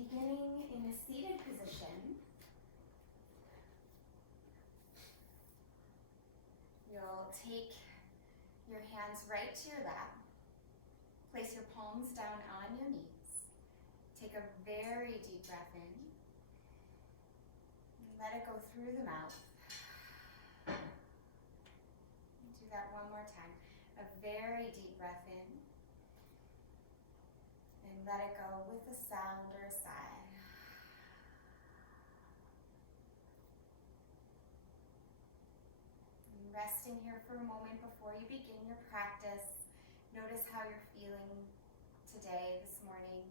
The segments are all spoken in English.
beginning in a seated position, you'll take your hands right to your lap. Place your palms down on your knees. Take a very deep breath in. And let it go through the mouth. Do that one more time. A very deep breath in. And let it go with a sound or a sigh. And resting here for a moment before you begin your practice. Notice how you're feeling today, this morning,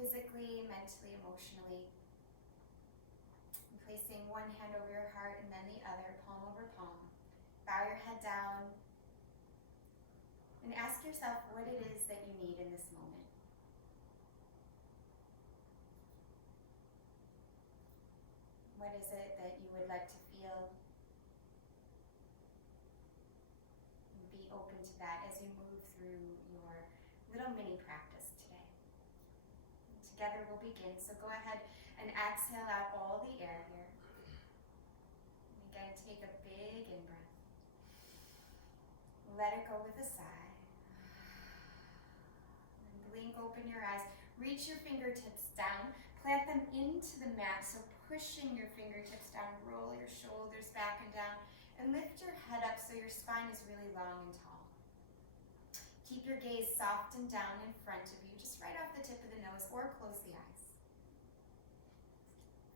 physically, mentally, emotionally. And placing one hand over your heart and then the other, palm over palm. Bow your head down and ask yourself what it is that you need in this moment. What is it that you would like to feel? Be open to that as you move through your little mini practice today. And together we'll begin. So go ahead and exhale out all the air here. And again, take a big in-breath. Let it go with a sigh. And blink open your eyes. Reach your fingertips down. Plant them into the mat. So pushing your fingertips down. Roll your shoulders back and down. And lift your head up so your spine is really long and tall. Keep your gaze soft and down in front of you, just right off the tip of the nose, or close the eyes.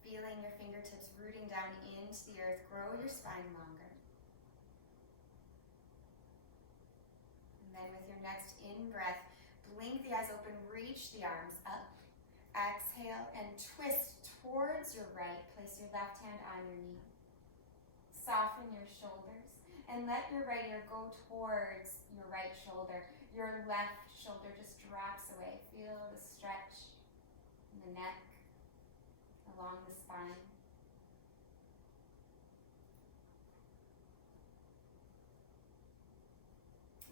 Feeling your fingertips rooting down into the earth, grow your spine longer. And then with your next in-breath, blink the eyes open, reach the arms up. Exhale and twist towards your right. Place your left hand on your knee. Soften your shoulders and let your right ear go towards your right shoulder. Your left shoulder just drops away. Feel the stretch in the neck, along the spine.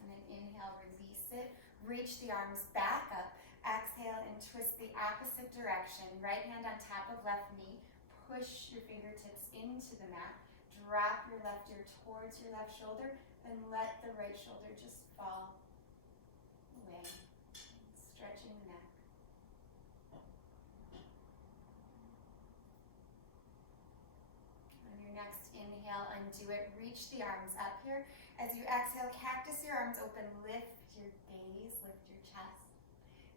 And then inhale, release it. Reach the arms back up. Exhale and twist the opposite direction. Right hand on top of left knee. Push your fingertips into the mat. Drop your left ear towards your left shoulder and let the right shoulder just fall away, stretching the neck. On your next inhale, undo it. Reach the arms up here. As you exhale, cactus your arms open. Lift your gaze, lift your chest.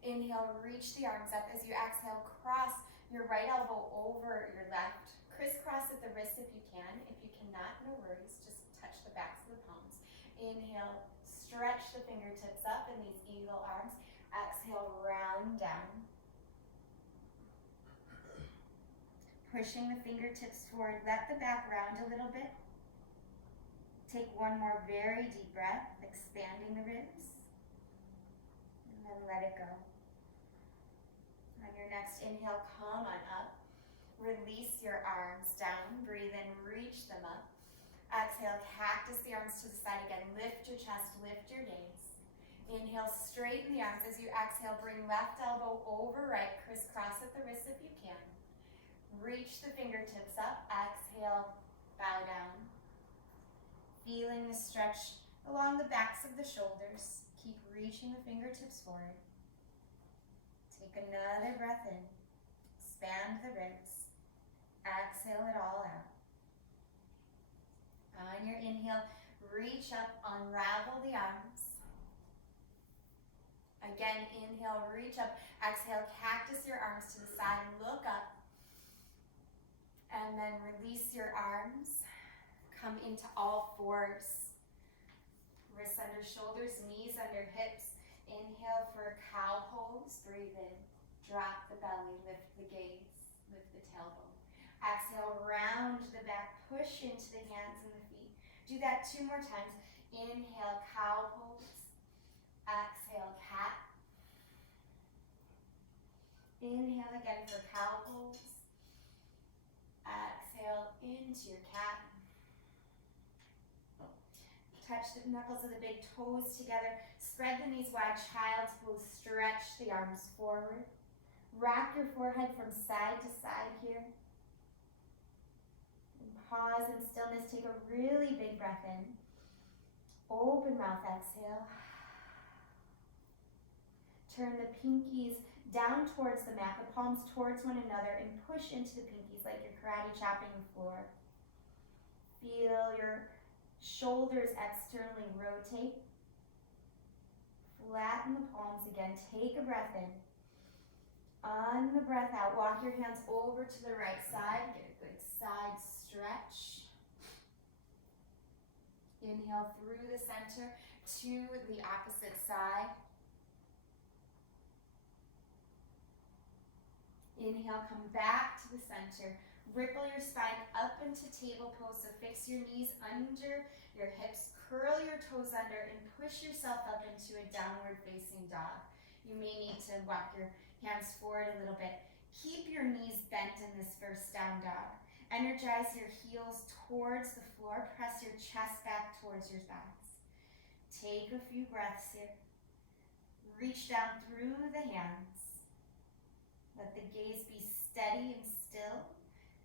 Inhale, reach the arms up. As you exhale, cross your right elbow over your left. Crisscross at the wrists if you can. If you cannot, no worries. Just touch the backs of the palms. Inhale, stretch the fingertips up in these eagle arms. Exhale, round down. Pushing the fingertips forward. Let the back round a little bit. Take one more very deep breath, expanding the ribs. And then let it go. On your next inhale, come on up. Release your arms down. Breathe in, reach them up. Exhale, cactus the arms to the side again. Lift your chest, lift your gaze. Inhale, straighten the arms. As you exhale, bring left elbow over right. Crisscross at the wrists if you can. Reach the fingertips up. Exhale, bow down. Feeling the stretch along the backs of the shoulders. Keep reaching the fingertips forward. Take another breath in. Expand the ribs. Exhale it all out. On your inhale, reach up, unravel the arms. Again, inhale, reach up. Exhale, cactus your arms to the side, look up. And then release your arms. Come into all fours. Wrists under shoulders, knees under hips. Inhale for cow pose, breathe in. Drop the belly, lift the gaze, lift the tailbone. Exhale, round the back, push into the hands and the feet. Do that 2 more times. Inhale, cow pose. Exhale, cat. Inhale again for cow pose. Exhale into your cat. Touch the knuckles of the big toes together. Spread the knees wide, child's pose. Stretch the arms forward. Rack your forehead from side to side here. And pause in stillness. Take a really big breath in. Open mouth, exhale. Turn the pinkies down towards the mat, the palms towards one another, and push into the pinkies like you're karate chopping the floor. Feel your shoulders externally rotate. Flatten the palms again. Take a breath in. On the breath out, walk your hands over to the right side. Get a good side stretch. Inhale through the center to the opposite side. Inhale, come back to the center. Ripple your spine up into table pose, so fix your knees under your hips, curl your toes under, and push yourself up into a downward facing dog. You may need to walk your hands forward a little bit. Keep your knees bent in this first down dog. Energize your heels towards the floor. Press your chest back towards your thighs. Take a few breaths here. Reach down through the hands. Let the gaze be steady and still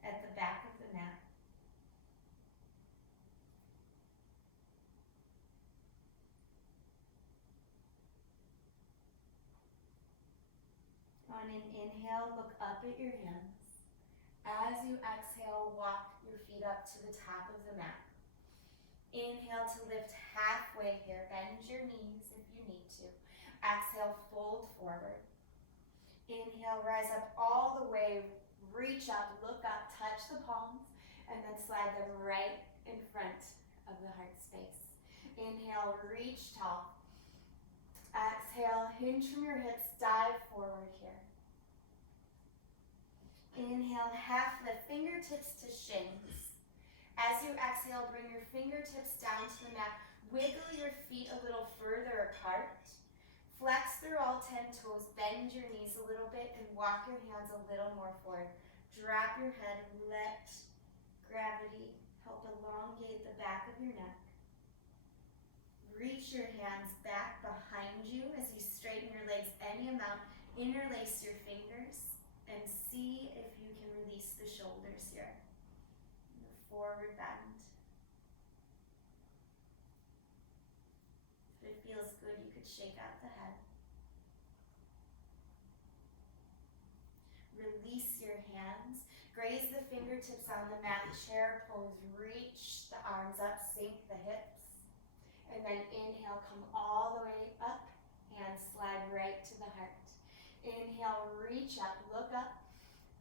at the back of the mat. On an inhale, look up at your hands. As you exhale, walk your feet up to the top of the mat. Inhale to lift halfway here. Bend your knees if you need to. Exhale, fold forward. Inhale, rise up all the way, reach up, look up, touch the palms, and then slide them right in front of the heart space. Inhale, reach tall. Exhale, hinge from your hips, dive forward here. Inhale, half lift, fingertips to shins. As you exhale, bring your fingertips down to the mat. Wiggle your feet a little further apart. Flex through all 10 toes, bend your knees a little bit, and walk your hands a little more forward. Drop your head, let gravity help elongate the back of your neck. Reach your hands back behind you as you straighten your legs any amount. Interlace your fingers and see if you can release the shoulders here. The forward bend. If it feels good, you could shake out the head. Release your hands. Graze the fingertips on the mat, chair pose. Reach the arms up, sink the hips. And then inhale, come all the way up and slide right to the heart. Inhale, reach up, look up.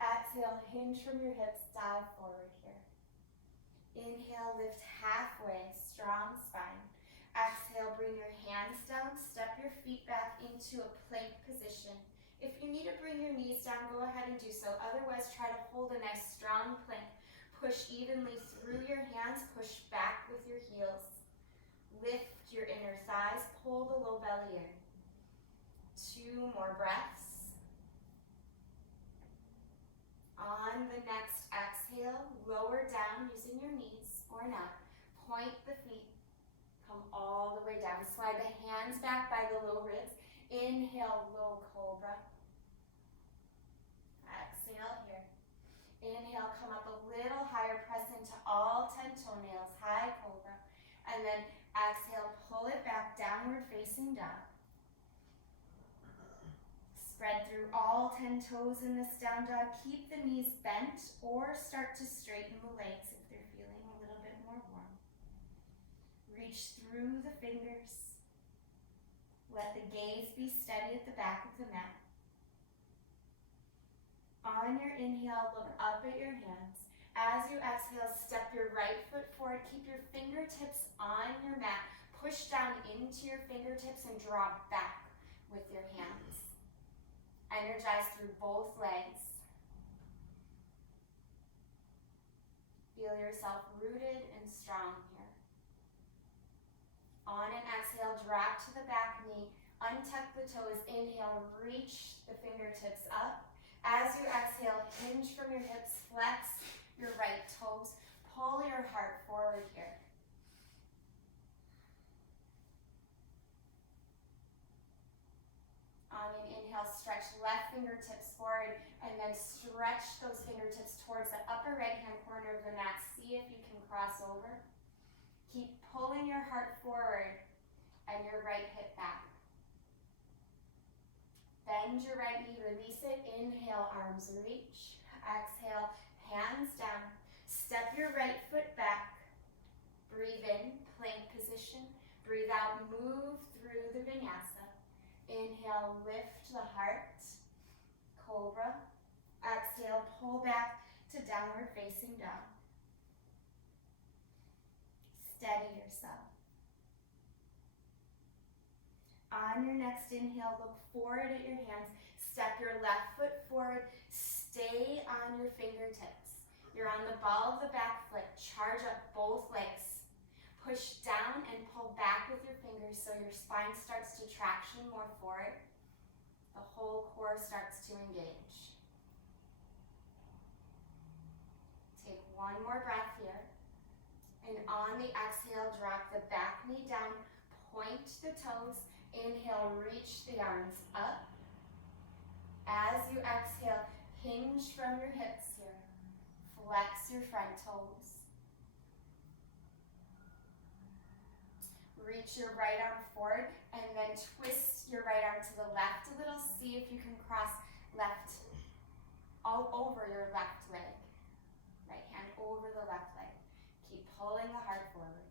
Exhale, hinge from your hips, dive forward here. Inhale, lift halfway, strong spine. Exhale, bring your hands down, step your feet back into a plank position. If you need to bring your knees down, go ahead and do so. Otherwise, try to hold a nice strong plank. Push evenly through your hands, push back with your heels. Lift your inner thighs, pull the low belly in. 2 more breaths. On the next exhale, lower down using your knees or not. Point the feet, come all the way down. Slide the hands back by the low ribs. Inhale, low cobra. Exhale here. Inhale, come up a little higher, press into all 10 toenails, high cobra. And then exhale, pull it back, downward facing dog. Spread through all 10 toes in this down dog. Keep the knees bent or start to straighten the legs if they're feeling a little bit more warm. Reach through the fingers. Let the gaze be steady at the back of the mat. On your inhale, look up at your hands. As you exhale, step your right foot forward. Keep your fingertips on your mat. Push down into your fingertips and draw back with your hands. Energize through both legs. Feel yourself rooted and strong here. On an exhale, drop to the back knee. Untuck the toes. Inhale, reach the fingertips up. As you exhale, hinge from your hips, flex your right toes. Pull your heart forward here. On an inhale, stretch left left fingertips forward, and then stretch those fingertips towards the upper right-hand corner of the mat. See if you can cross over. Keep pulling your heart forward and your right hip back. Bend your right knee, release it. Inhale, arms reach. Exhale, hands down. Step your right foot back. Breathe in, plank position. Breathe out, move through the vinyasa. Inhale, lift the heart. Cobra. Exhale, pull back to downward facing dog. Steady yourself. On your next inhale, look forward at your hands. Step your left foot forward. Stay on your fingertips. You're on the ball of the back foot. Charge up both legs. Push down and pull back with your fingers so your spine starts to traction more forward. The whole core starts to engage. Take one more breath here. And on the exhale, drop the back knee down. Point the toes. Inhale, reach the arms up. As you exhale, hinge from your hips here. Flex your front toes. Reach your right arm forward and then twist your right arm to the left a little. See if you can cross left all over your left leg. Right hand over the left leg. Keep pulling the heart forward.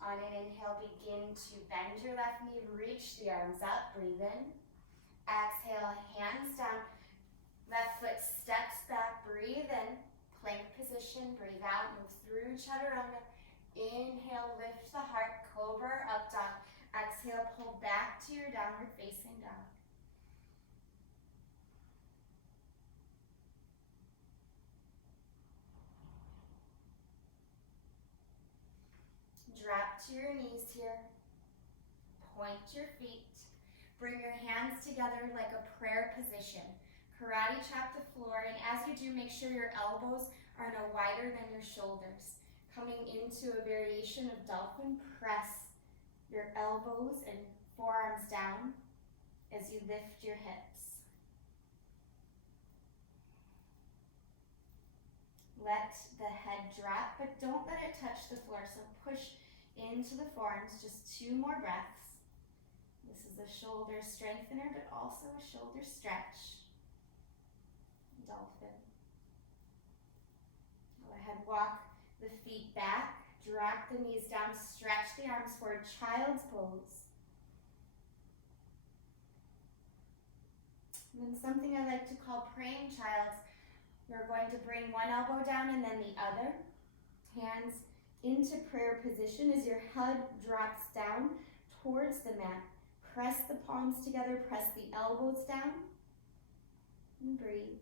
On an inhale, begin to bend your left knee, reach the arms up, breathe in. Exhale, hands down, left foot steps back, breathe in, plank position, breathe out, move through chaturanga. Inhale, lift the heart, cobra, up dog. Exhale, pull back to your downward facing dog. Drop to your knees here. Point your feet. Bring your hands together like a prayer position. Karate chop the floor, and as you do, make sure your elbows are no wider than your shoulders. Coming into a variation of dolphin, press your elbows and forearms down as you lift your hips. Let the head drop, but don't let it touch the floor, so push into the forearms, just 2 more breaths. This is a shoulder strengthener, but also a shoulder stretch. Dolphin. Go ahead, walk the feet back, drop the knees down, stretch the arms forward, child's pose. And then something I like to call praying child's. You're going to bring one elbow down and then the other. Hands into prayer position as your head drops down towards the mat. Press the palms together, press the elbows down, and breathe.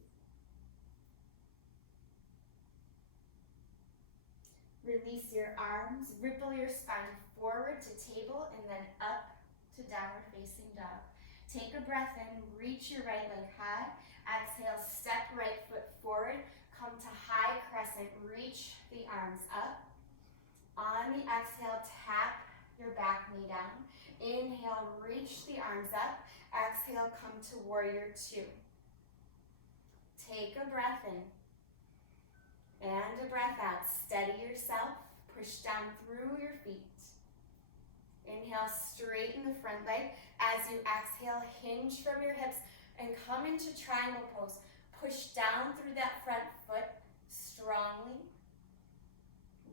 Release your arms, ripple your spine forward to table and then up to downward facing dog. Take a breath in, reach your right leg high. Exhale, step right foot forward, come to high crescent, reach the arms up. On the exhale, tap your back knee down. Inhale, reach the arms up. Exhale, come to warrior 2. Take a breath in and a breath out. Steady yourself. Push down through your feet. Inhale, straighten the front leg. As you exhale, hinge from your hips and come into triangle pose. Push down through that front foot strongly.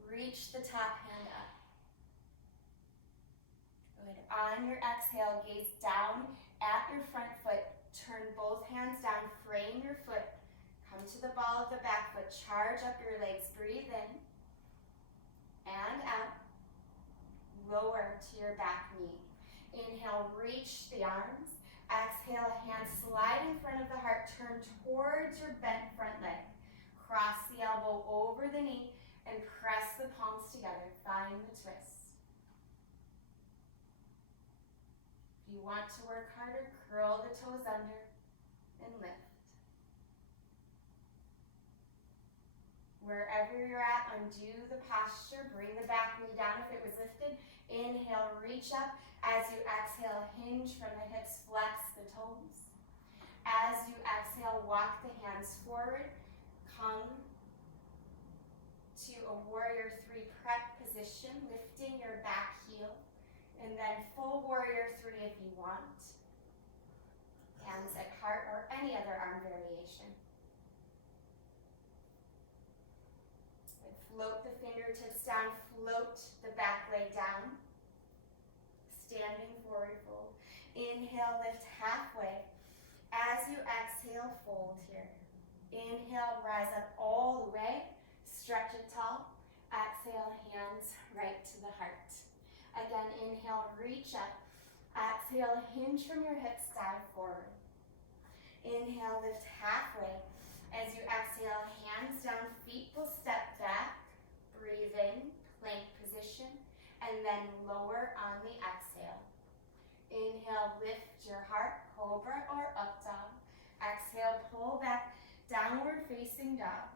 Reach the top hand up. Good. On your exhale, gaze down at your front foot. Turn both hands down, frame your foot. Come to the ball of the back foot. Charge up your legs. Breathe in and out. Lower to your back knee. Inhale, reach the arms. Exhale, hands slide in front of the heart. Turn towards your bent front leg. Cross the elbow over the knee and press the palms together. Find the twist. If you want to work harder, curl the toes under and lift. Wherever you're at, undo the posture. Bring the back knee down if it was lifted. Inhale, reach up. As you exhale, hinge from the hips, flex the toes. As you exhale, walk the hands forward. Come to a warrior three prep position, lifting your back heel. And then full warrior three if you want. Hands at heart or any other arm variation. And float the fingertips down, float the back leg down. Standing forward fold. Inhale, lift halfway. As you exhale, fold here. Inhale, rise up all the way. Stretch it tall. Exhale, hands right to the heart. Again, inhale, reach up. Exhale, hinge from your hips, dive forward. Inhale, lift halfway. As you exhale, hands down, feet will step back. Breathe in, plank position, and then lower on the exhale. Inhale, lift your heart, cobra or up dog. Exhale, pull back, downward facing dog.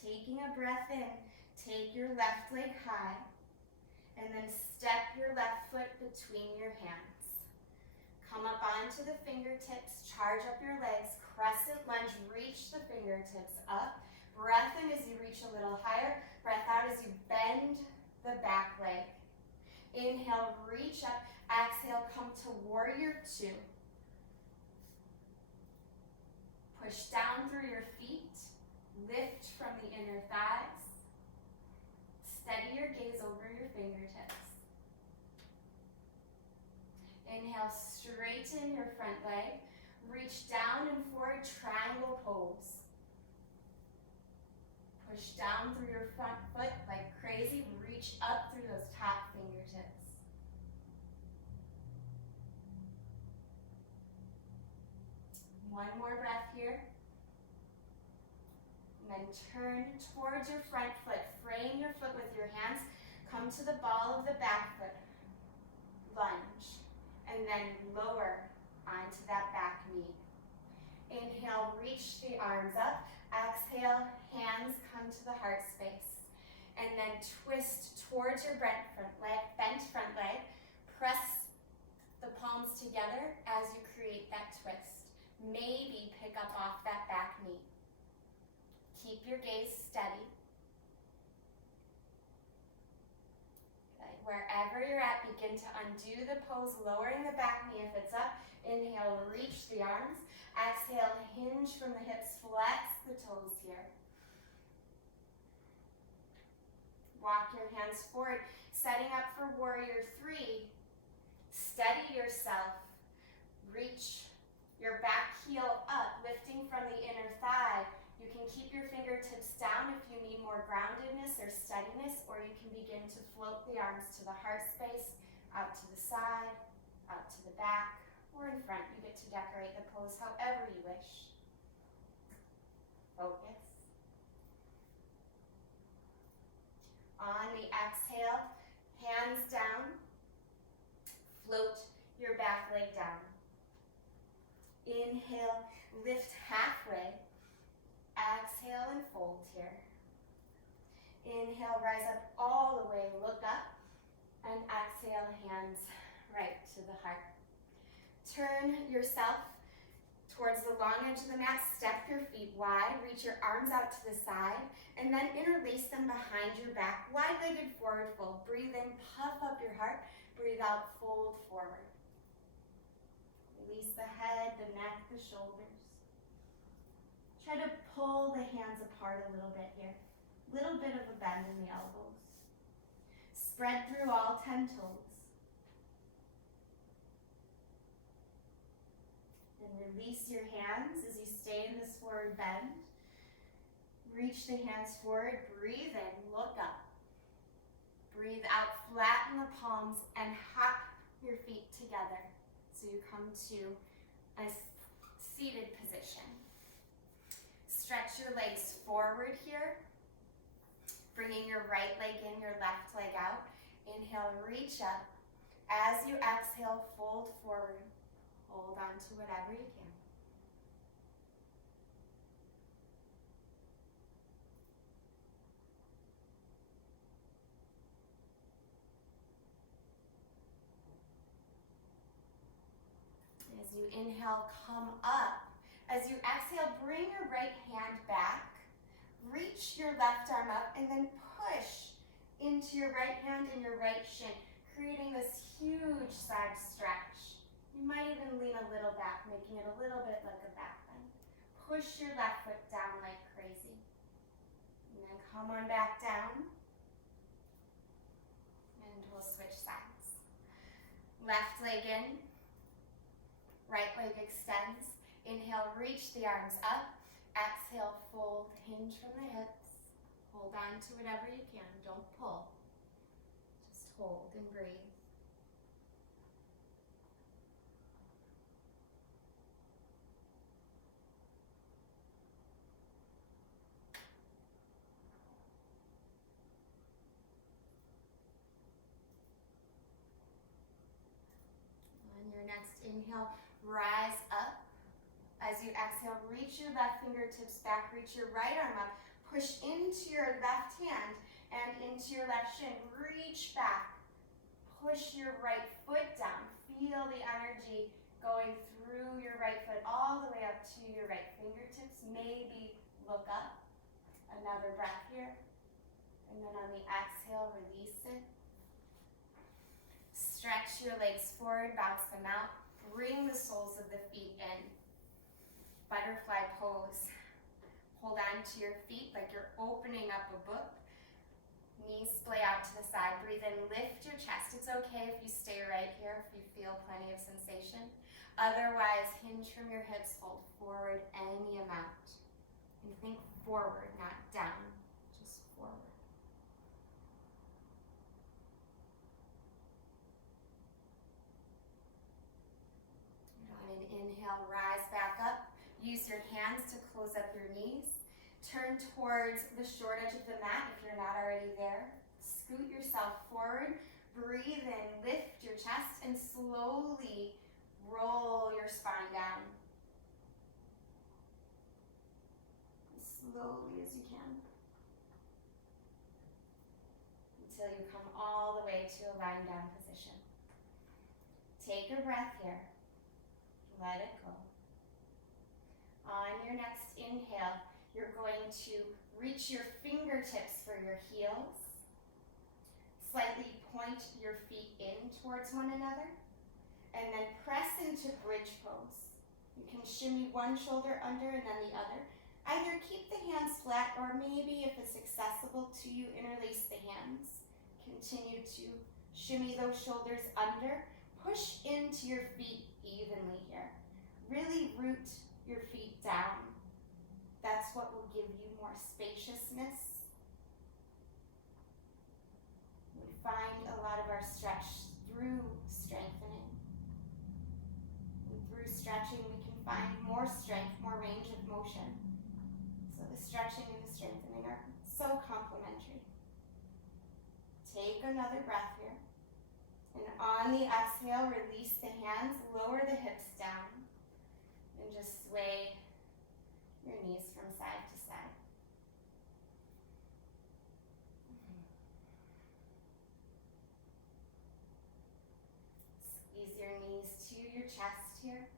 Taking a breath in, take your left leg high, and then step your left foot between your hands. Come up onto the fingertips, charge up your legs, crescent lunge, reach the fingertips up. Breath in as you reach a little higher, breath out as you bend the back leg. Inhale, reach up, exhale, come to warrior two. Push down through your feet. Lift from the inner thighs. Steady your gaze over your fingertips. Inhale, straighten your front leg. Reach down and forward, triangle pose. Push down through your front foot like crazy. Reach up through those top fingertips. One more breath here. And then turn towards your front foot. Frame your foot with your hands. Come to the ball of the back foot. Lunge. And then lower onto that back knee. Inhale, reach the arms up. Exhale, hands come to the heart space. And then twist towards your bent front leg. Press the palms together as you create that twist. Maybe pick up off that back knee. Keep your gaze steady. Okay. Wherever you're at, begin to undo the pose, lowering the back knee if it's up. Inhale, reach the arms. Exhale, hinge from the hips, flex the toes here. Walk your hands forward, setting up for warrior three. Steady yourself. Reach your back heel up, lifting from the inner thigh. You can keep your fingertips down if you need more groundedness or steadiness, or you can begin to float the arms to the heart space, out to the side, out to the back, or in front. You get to decorate the pose however you wish. Focus. On the exhale, hands down, float your back leg down. Inhale, lift halfway. Exhale and fold here. Inhale, rise up all the way, look up, and exhale, hands right to the heart. Turn yourself towards the long edge of the mat, step your feet wide, reach your arms out to the side, and then interlace them behind your back, wide-legged forward fold. Breathe in, puff up your heart, breathe out, fold forward. Release the head, the neck, the shoulders. Try to pull the hands apart a little bit here. Little bit of a bend in the elbows. Spread through all 10 toes. Then release your hands as you stay in this forward bend. Reach the hands forward, breathe in, look up. Breathe out, flatten the palms and hop your feet together. So you come to a seated position. Stretch your legs forward here, bringing your right leg in, your left leg out. Inhale, reach up. As you exhale, fold forward. Hold on to whatever you can. As you inhale, come up. As you exhale, bring your right hand back. Reach your left arm up and then push into your right hand and your right shin, creating this huge side stretch. You might even lean a little back, making it a little bit like a back bend. Push your left foot down like crazy. And then come on back down. And we'll switch sides. Left leg in, right leg extends. Inhale, reach the arms up. Exhale, fold, hinge from the hips. Hold on to whatever you can, don't pull. Just hold and breathe. On your next inhale, rise up. As you exhale, reach your left fingertips back, reach your right arm up, push into your left hand and into your left shin. Reach back, push your right foot down. Feel the energy going through your right foot all the way up to your right fingertips. Maybe look up. Another breath here. And then on the exhale, release it. Stretch your legs forward, bounce them out. Bring the soles of the feet in. Butterfly pose. Hold on to your feet like you're opening up a book. Knees splay out to the side. Breathe in, lift your chest. It's okay if you stay right here if you feel plenty of sensation. Otherwise, hinge from your hips, fold forward any amount. And think forward, not down, just forward. And on an inhale, rise back up. Use your hands to close up your knees. Turn towards the short edge of the mat if you're not already there. Scoot yourself forward. Breathe in, lift your chest, and slowly roll your spine down. As slowly as you can. Until you come all the way to a lying down position. Take a breath here. Let it go. On your next inhale, you're going to reach your fingertips for your heels. Slightly point your feet in towards one another. And then press into bridge pose. You can shimmy one shoulder under and then the other. Either keep the hands flat or maybe if it's accessible to you, interlace the hands. Continue to shimmy those shoulders under. Push into your feet evenly here. Really root your feet down. That's what will give you more spaciousness. We find a lot of our stretch through strengthening. And through stretching, we can find more strength, more range of motion. So the stretching and the strengthening are so complementary. Take another breath here. And on the exhale, release the hands, lower the hips down. And just sway your knees from side to side. Squeeze your knees to your chest here.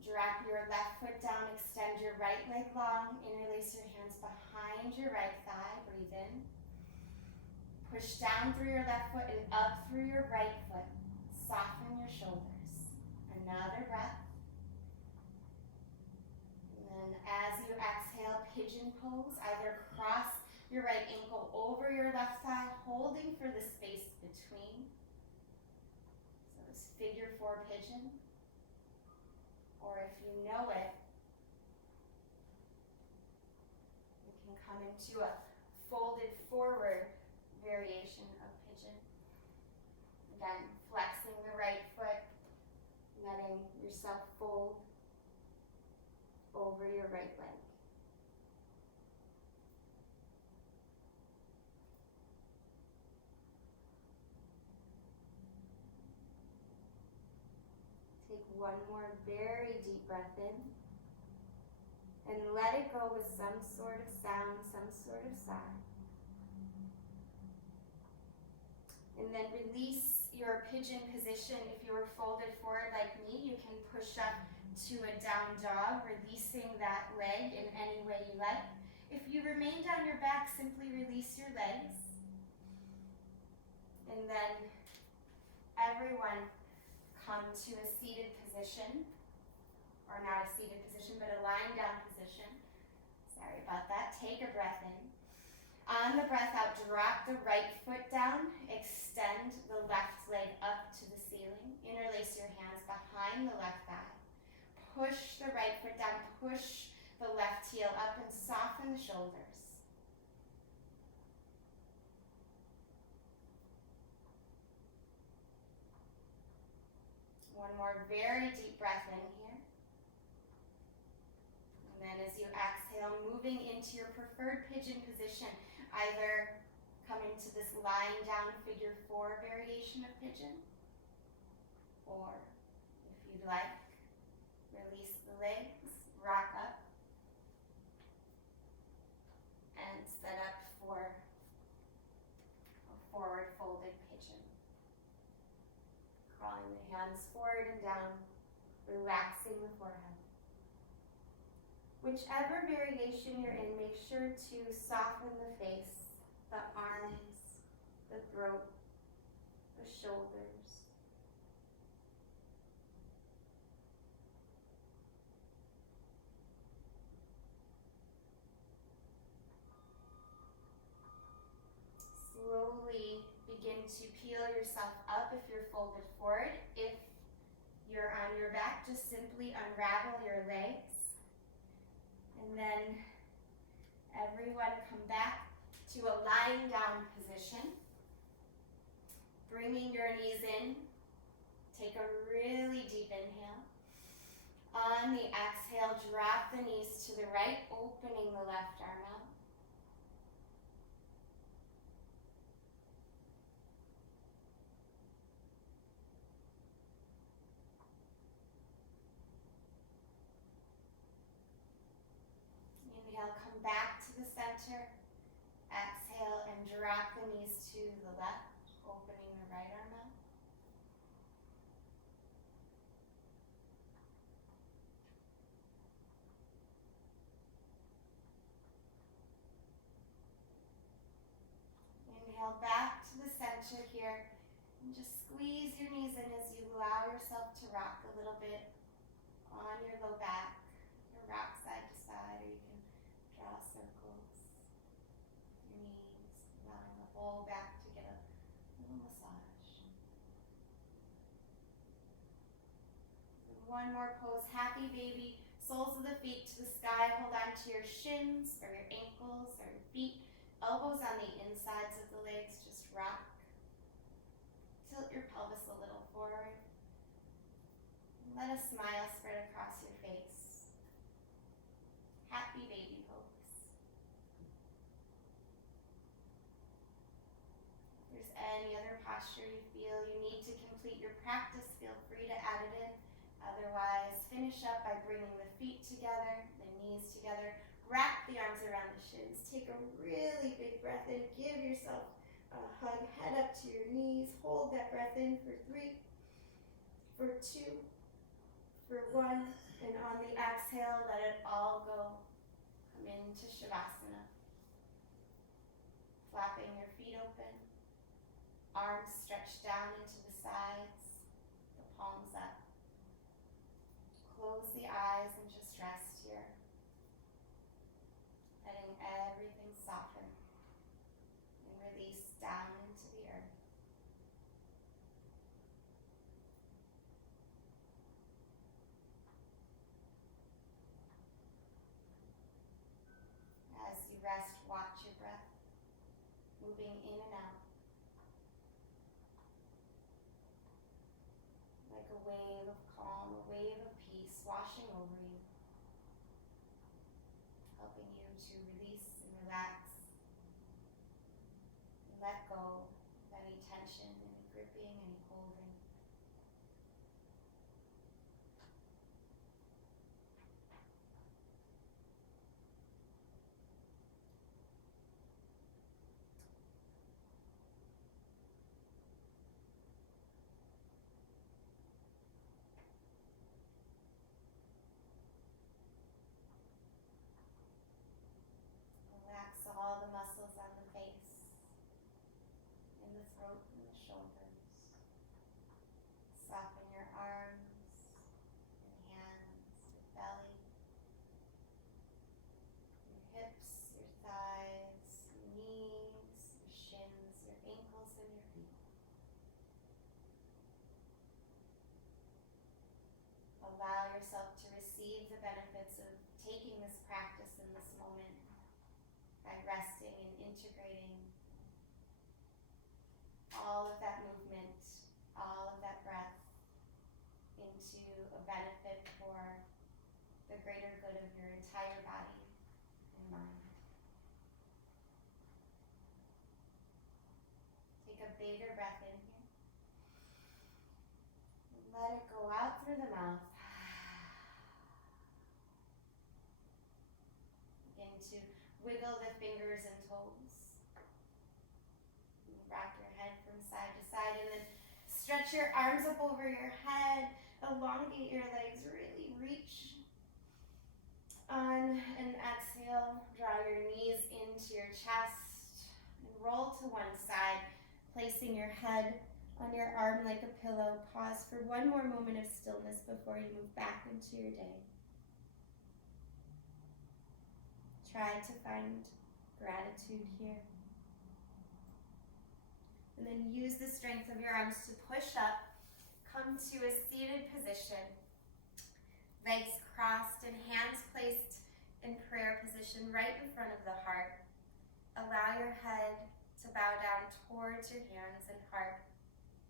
Drop your left foot down, extend your right leg long, interlace your hands behind your right thigh, breathe in. Push down through your left foot and up through your right foot. Soften your shoulders. Another breath. And as you exhale, pigeon pose. Either cross your right ankle over your left thigh, holding for the space between. So this figure four pigeon. Or if you know it, you can come into a folded forward variation of pigeon. Again, flexing the right foot, letting yourself fold over your right leg. Take one more very deep breath in and let it go with some sort of sound, some sort of sigh. And then release your pigeon position. If you were folded forward like me, you can push up to a down dog, releasing that leg in any way you like. If you remain down your back, simply release your legs. And then everyone come to a seated position, or not a seated position, but a lying down position. Sorry about that. Take a breath in. On the breath out, drop the right foot down, extend the left leg up to the ceiling, interlace your hands behind the left thigh, push the right foot down, push the left heel up and soften the shoulders. One more very deep breath in here. And then as you exhale, moving into your preferred pigeon position, either coming to this lying down figure 4 variation of pigeon, or if you'd like, release the legs, rock up, and set up for a forward folded pigeon. Crawling the hands forward and down, relaxing the forehead. Whichever variation you're in, make sure to soften the face, the arms, the throat, the shoulders. Slowly begin to peel yourself up if you're folded forward. If you're on your back, just simply unravel your legs. And then everyone come back to a lying down position. Bringing your knees in. Take a really deep inhale. On the exhale, drop the knees to the right, opening the left arm out. Inhale, come back to the center. Exhale and drop the knees to the left, opening the right arm out. Inhale back to the center here, and just squeeze your knees in as you allow yourself to rock a little bit on your low back, or rock side to side, or you can draw circles with your knees, allowing the whole back to get a little massage. And one more pose, happy baby, soles of the feet to the sky, hold on to your shins or your ankles or your feet, elbows on the insides of the legs, just rock. Tilt your pelvis a little forward. Let a smile spread across your face. Happy baby pose. If there's any other posture you feel you need to complete your practice, feel free to add it in. Otherwise, finish up by bringing the feet together, the knees together. Wrap the arms around the shins. Take a really big breath in. Give yourself a hug. Head up to your knees. Hold that breath in for 3, for 2, for 1, and on the exhale, let it all go. Come into Shavasana. Flapping your feet open, arms stretched down into the sides, the palms up. Close the eyes and just rest here. Letting everything soften and release down into the earth. As you rest, watch your breath moving in and out like a wave of calm, a wave of peace washing over you, helping you to release and relax and let go of any tension, any gripping, any holding. throat and the shoulders. Soften your arms, your hands, your belly, your hips, your thighs, your knees, your shins, your ankles, and your feet. Allow yourself to receive the benefits of taking this practice in this moment by resting and integrating all of that movement, all of that breath into a benefit for the greater good of your entire body and mind. Take a bigger breath in here. And let it go out through the mouth. Begin to wiggle the fingers and toes. Rock your head from side to side and then stretch your arms up over your head. Elongate your legs. Really reach. On an exhale, draw your knees into your chest and roll to one side, placing your head on your arm like a pillow. Pause for one more moment of stillness before you move back into your day. Try to find gratitude here. And then use the strength of your arms to push up. Come to a seated position. Legs crossed and hands placed in prayer position right in front of the heart. Allow your head to bow down towards your hands and heart,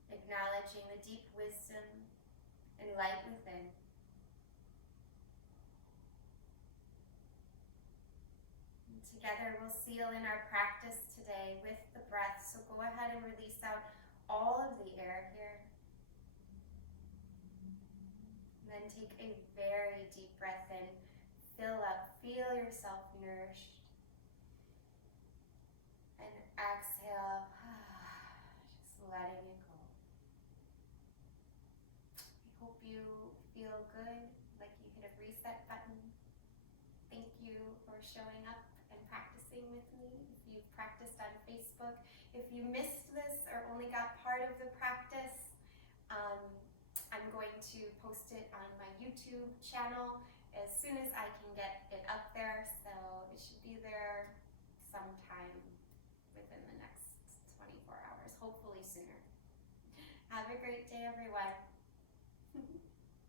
acknowledging the deep wisdom and light within. And together we'll seal in our practice today with the breath. So go ahead and release out all of the air here. And then take a very deep breath in. Fill up. Feel yourself nourished. And exhale. Just letting it go. I hope you feel good, like you hit a reset button. Thank you for showing up and practicing with me. If you've practiced on Facebook, if you missed this or only got part of the practice, I'm going to post it on my YouTube channel as soon as I can get it up there, so it should be there sometime within the next 24 hours, hopefully sooner. Have a great day, everyone.